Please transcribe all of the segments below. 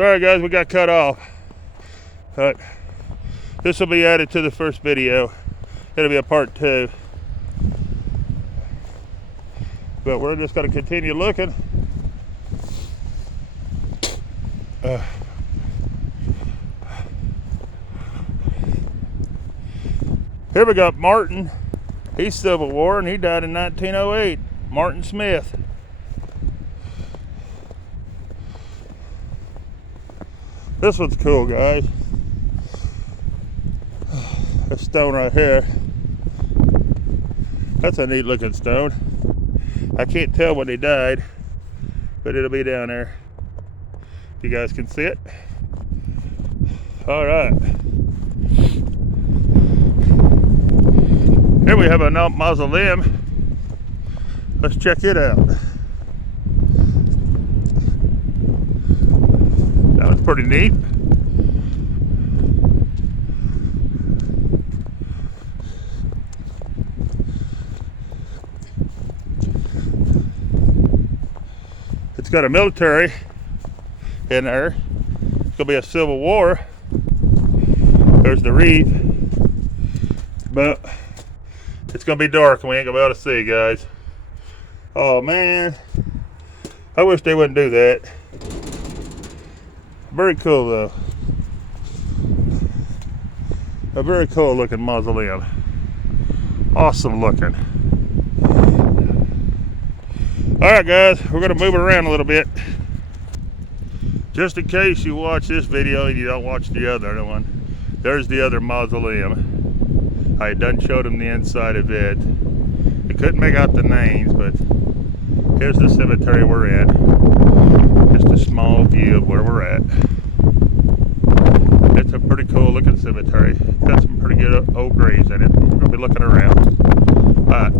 Sorry guys, we got cut off. But this will be added to the first video. It'll be a part 2. But we're just going to continue looking. Here we got Martin. He's Civil War and he died in 1908. Martin Smith. This one's cool, guys. This stone right here. That's a neat looking stone. I can't tell when he died, but it'll be down there. You guys can see it. All right. Here we have a mausoleum. Let's check it out. That was pretty neat. It's got a military in there. It's gonna be a Civil War. There's the wreath, but it's gonna be dark and we ain't gonna be able to see, guys. Oh man, I wish they wouldn't do that. Very cool though. A very cool looking mausoleum. Awesome looking. Alright guys, we're going to move around a little bit. Just in case you watch this video and you don't watch the other one. There's the other mausoleum. I done showed them the inside of it. You couldn't make out the names, but here's the cemetery we're in. Just a small view of where we're at. It's a pretty cool looking cemetery. It's got some pretty good old graves in it. We're going to be looking around. Alright.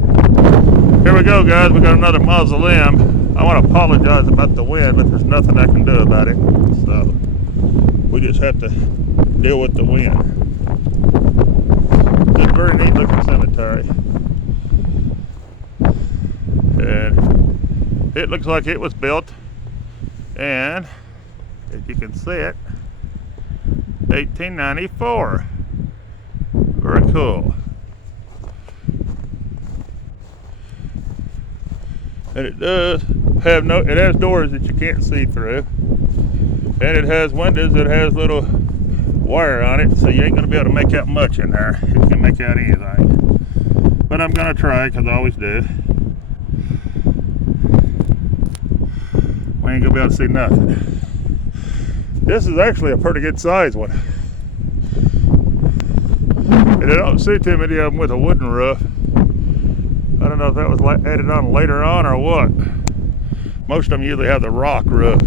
Here we go, guys. We got another mausoleum. I want to apologize about the wind, but there's nothing I can do about it. So we just have to deal with the wind. It's a very neat looking cemetery. And it looks like it was built, and if you can see it, 1894. Very cool. And it does have it has doors that you can't see through, and it has windows that has little wire on it, so you ain't gonna be able to make out much in there if you can make out anything. But I'm gonna try, because I always do. We ain't gonna be able to see nothing. This is actually a pretty good size one, and I don't see too many of them with a wooden roof. I don't know if that was added on later on or what. Most of them usually have the rock roof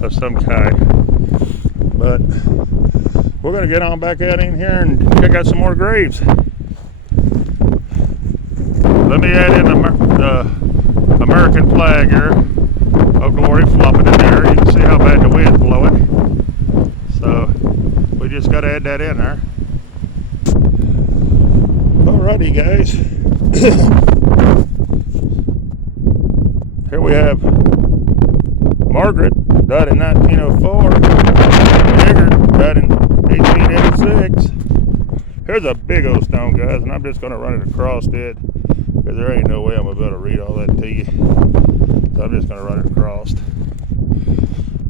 of some kind. But we're going to get on back out in here and check out some more graves. Let me add in the American flag here. Oh glory, flopping in there. You can see how bad the wind's blowing. So we just got to add that in there. Alrighty guys. Here we have Margaret, died in 1904. Edgar died in 1886. Here's a big old stone, guys, and I'm just going to run it across it, because there ain't no way I'm going to be able to read all that to you. So I'm just going to run it across.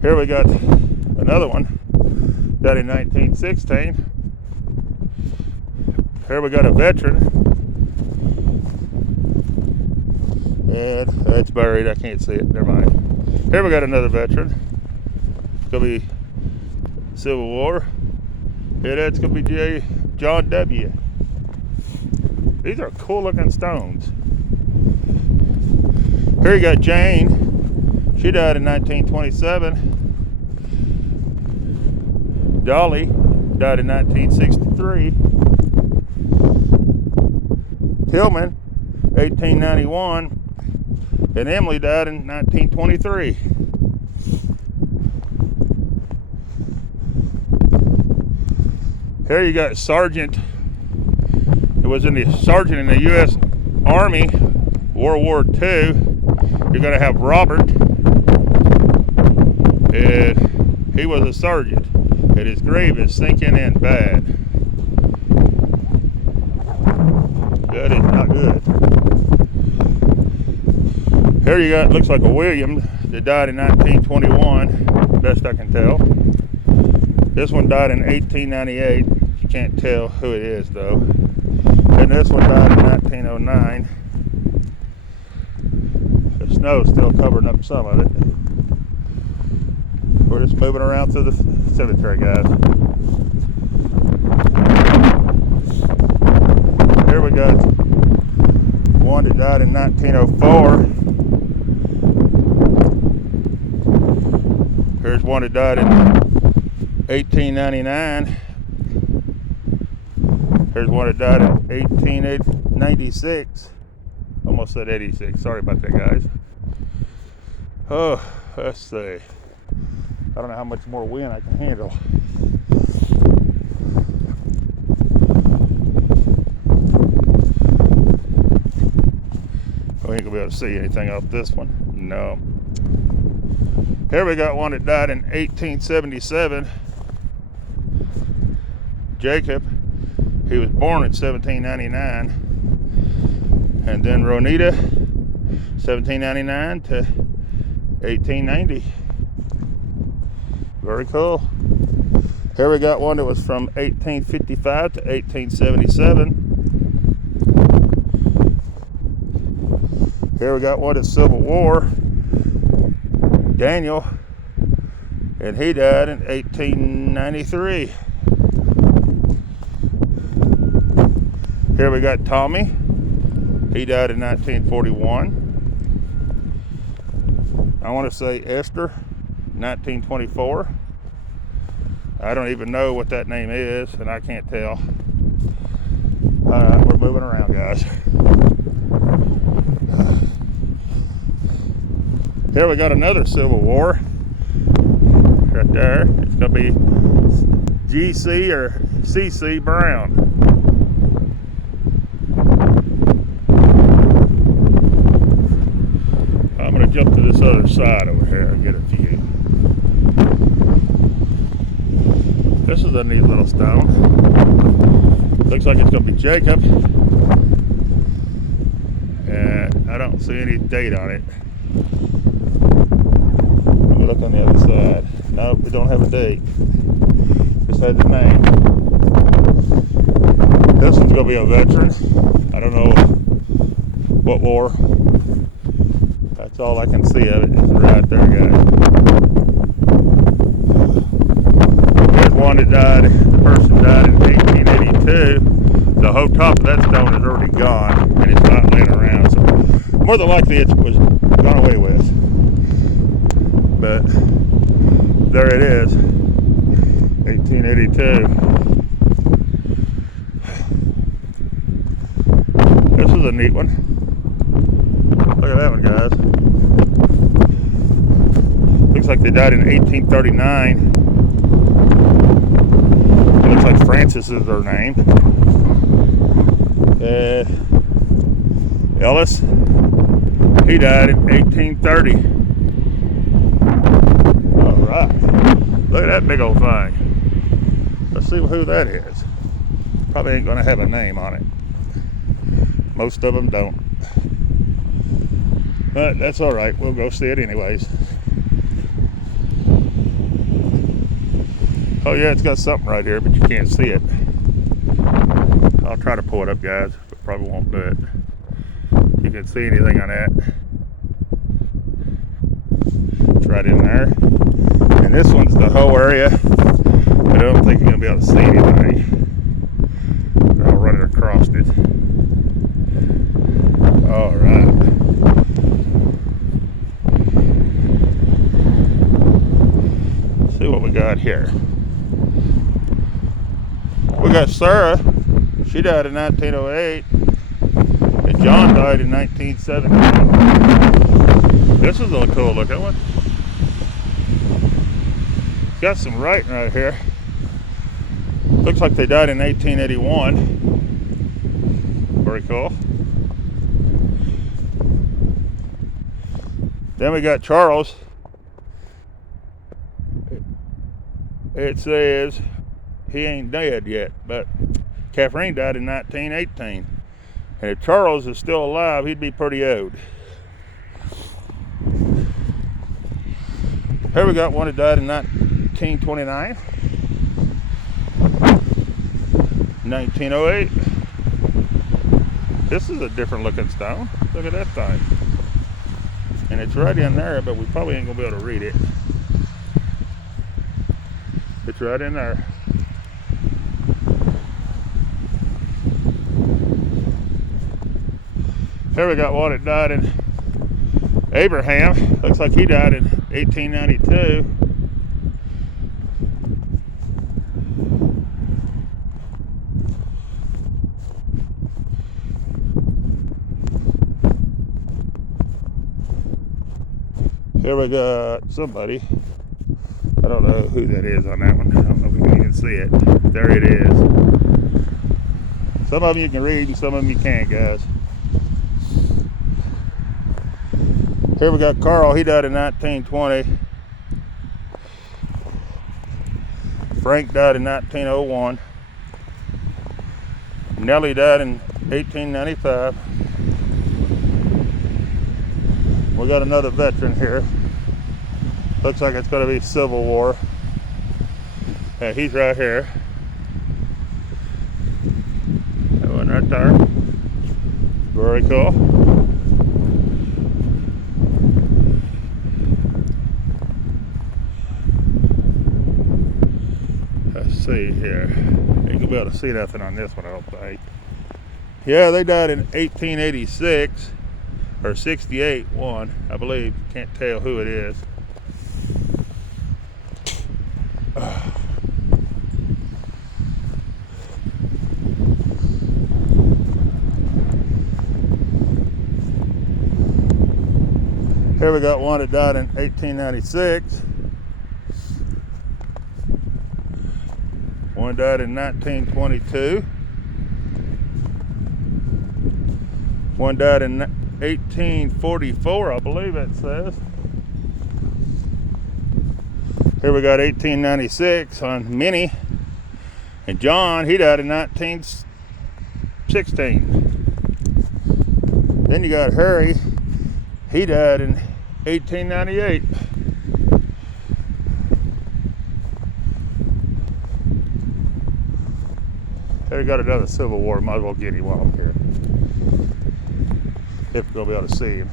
Here we got another one, died in 1916. Here we got a veteran. And it's buried, I can't see it, never mind. Here we got another veteran. It's gonna be Civil War. Yeah, that's gonna be John W. These are cool looking stones. Here you got Jane. She died in 1927. Dolly died in 1963. Tillman, 1891. And Emily died in 1923. Here you got Sergeant. It was sergeant in the U.S. Army, World War II. You're going to have Robert. And He was a sergeant, and his grave is sinking in bad. That is not good. Here you got, looks like a William that died in 1921, best I can tell. This one died in 1898. You can't tell who it is though. And this one died in 1909. The snow's still covering up some of it. We're just moving around through the cemetery, guys. Here we got one that died in 1904. Here's one that died in 1899. Here's one that died in 1896. Almost said 86. Sorry about that, guys. Oh, let's see. I don't know how much more wind I can handle. We ain't gonna be able to see anything off this one. No. Here we got one that died in 1877. Jacob. He was born in 1799. And then Ronita, 1799 to 1890. Very cool. Here we got one that was from 1855 to 1877. Here we got one that's Civil War. Daniel, and he died in 1893. Here we got Tommy. He died in 1941. I want to say Esther, 1924. I don't even know what that name is, and I can't tell. Alright, we're moving around, guys. Here we got another Civil War. Right there. It's going to be GC or CC Brown. I'm going to jump to this other side over here and get a view. This is a neat little stone. Looks like it's going to be Jacob. And I don't see any date on it. Let me look on the other side. Nope, we don't have a date. Just had the name. This one's going to be a veteran. I don't know what war. That's all I can see of it. It's right there, guys. There's one that died. The person died in 1882. The whole top of that stone is already gone, and it's not laying around. So more than likely, it was gone away with. But there it is, 1882. This is a neat one. Look at that one, guys. Looks like they died in 1839. It looks like Francis is their name. Ellis, he died in 1830. Alright, look at that big old thing. Let's see who that is. Probably ain't going to have a name on it. Most of them don't. But that's alright, we'll go see it anyways. Oh yeah, it's got something right here, but you can't see it. I'll try to pull it up, guys, but probably won't do it. If you can see anything on that, it's right in there. And this one's the whole area, but I don't think you're going to be able to see anything. I'll run it across it. Alright. Let's see what we got here. We got Sarah. She died in 1908. And John died in 1917. This is a cool looking one. It's got some writing right here. Looks like they died in 1881. Very cool. Then we got Charles. it says he ain't dead yet, but Catherine died in 1918. And if Charles is still alive, he'd be pretty old. Here we got one that died in 1929, 1908. This is a different looking stone. Look at that thing. And it's right in there, but we probably ain't gonna be able to read it. It's right in there. Here we got one that died in Abraham. Looks like he died in 1892. Here we got somebody. I don't know who that is on that one. I don't know if we can even see it. There it is. Some of them you can read and some of them you can't, guys. Here we got Carl. He died in 1920. Frank died in 1901. Nellie died in 1895. We got another veteran here. Looks like it's going to be Civil War. Yeah, he's right here. That one right there. Very cool. Let's see here. You ain't gonna be able to see nothing on this one, I don't think. Yeah, they died in 1886 or 68. One, I believe. Can't tell who it is. Here we got one that died in 1896. One died in 1922. One died in 1844, I believe it says. Here we got 1896 on Minnie. And John, he died in 1916. Then you got Harry. He died in 1898. There you got another Civil War. Might as well get him while I'm here. If we're going to be able to see him.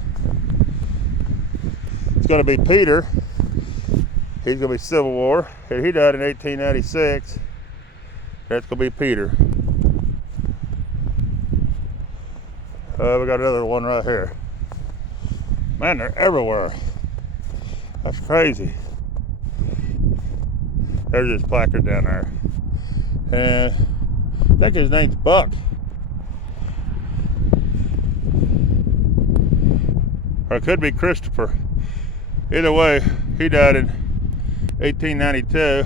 It's going to be Peter. He's going to be Civil War. He died in 1896. That's going to be Peter. We got another one right here. Man, they're everywhere. That's crazy. There's this placard down there. And I think his name's Buck. Or it could be Christopher. Either way, he died in 1892.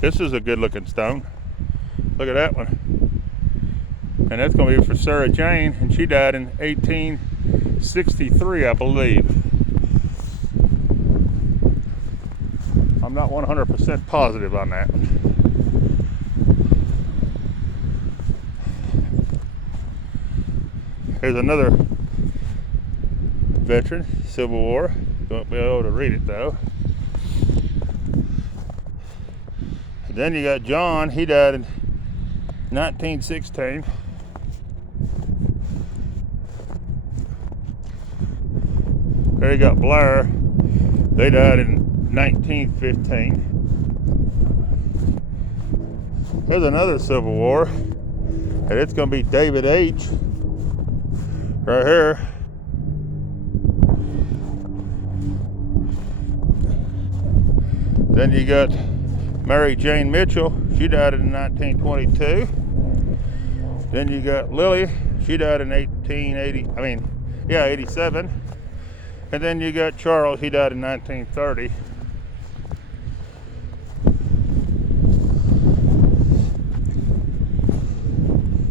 This is a good looking stone. Look at that one. And that's going to be for Sarah Jane, and she died in 1863, I believe. I'm not 100% positive on that. Here's another veteran, Civil War. Won't be able to read it though. And then you got John. He died in 1916. There you got Blair. They died in 1915. There's another Civil War, and it's going to be David H. right here. Then you got Mary Jane Mitchell. She died in 1922. Then you got Lily. She died in 87. And then you got Charles. He died in 1930.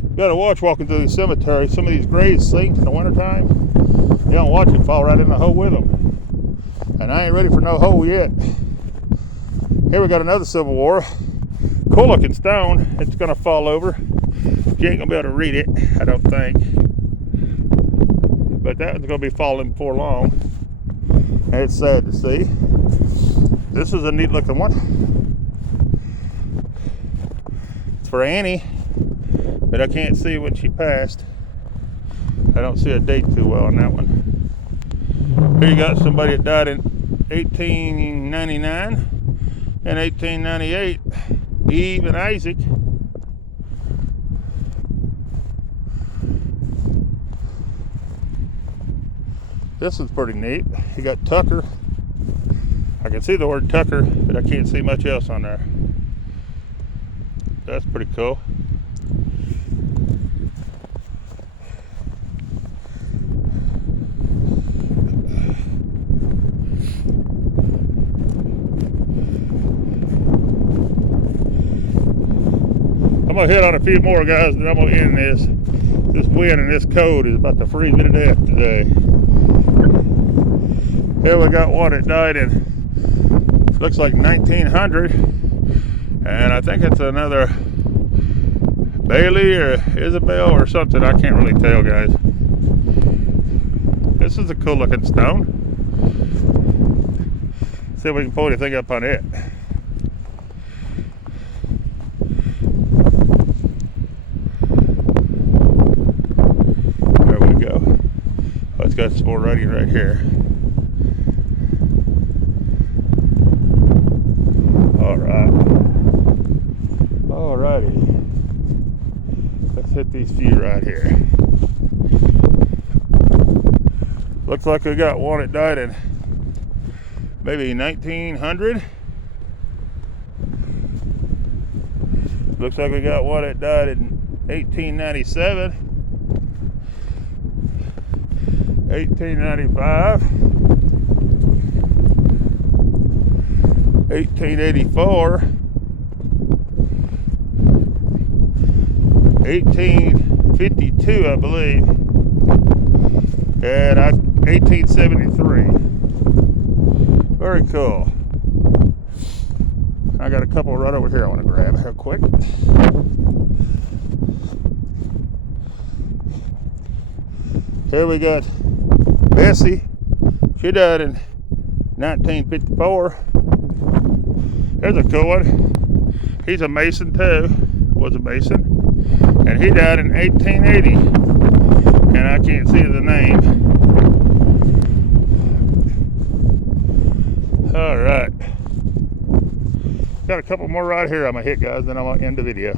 You gotta watch walking through the cemetery. Some of these graves sink in the wintertime. You don't watch it fall right in the hole with them. And I ain't ready for no hole yet. Here we got another Civil War. Cool looking stone. It's gonna fall over. You ain't gonna be able to read it, I don't think. But that one's gonna be falling before long. And it's sad to see. This is a neat looking one. It's for Annie, but I can't see when she passed. I don't see a date too well on that one. Here you got somebody that died in 1899 and 1898. Eve and Isaac. This is pretty neat. You got Tucker. I can see the word Tucker, but I can't see much else on there. That's pretty cool. I'm gonna hit on a few more, guys, and I'm gonna end this. This wind and this cold is about to freeze me to death today. Here we got one that died in, looks like 1900, and I think it's another Bailey or Isabel or something. I can't really tell, guys. This is a cool looking stone. See if we can pull anything up on it. There we go. Oh, it's got some more writing right here. Alrighty, let's hit these few right here. Looks like we got one that died in maybe 1900. Looks like we got one that died in 1897, 1895, 1884, 1852, I believe, and 1873. Very cool. I got a couple right over here I want to grab real quick. Here we got Bessie. She died in 1954. There's a cool one. He's a Mason too. Was a Mason. And he died in 1880. And I can't see the name. Alright. Got a couple more right here I'm going to hit, guys, then I'm going to end the video.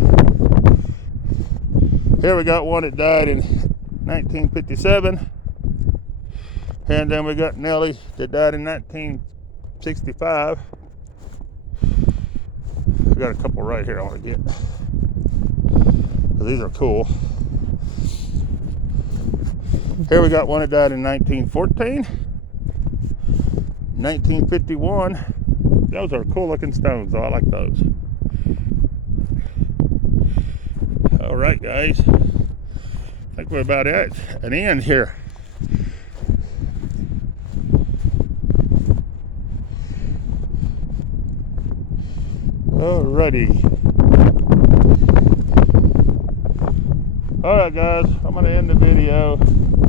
Here we got one that died in 1957. And then we got Nellie that died in 1965. I got a couple right here I want to get. These are cool. Here we got one that died in 1914, 1951. Those are cool looking stones, though. I like those. All right, guys. I think we're about at an end here. Alrighty. Alright, guys, I'm going to end the video.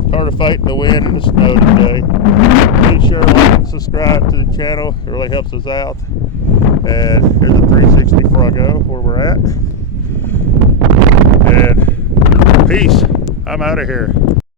Tired of fighting the wind and the snow today. Be sure to like and subscribe to the channel. It really helps us out. And here's a 360 before I go where we're at. And peace. I'm out of here.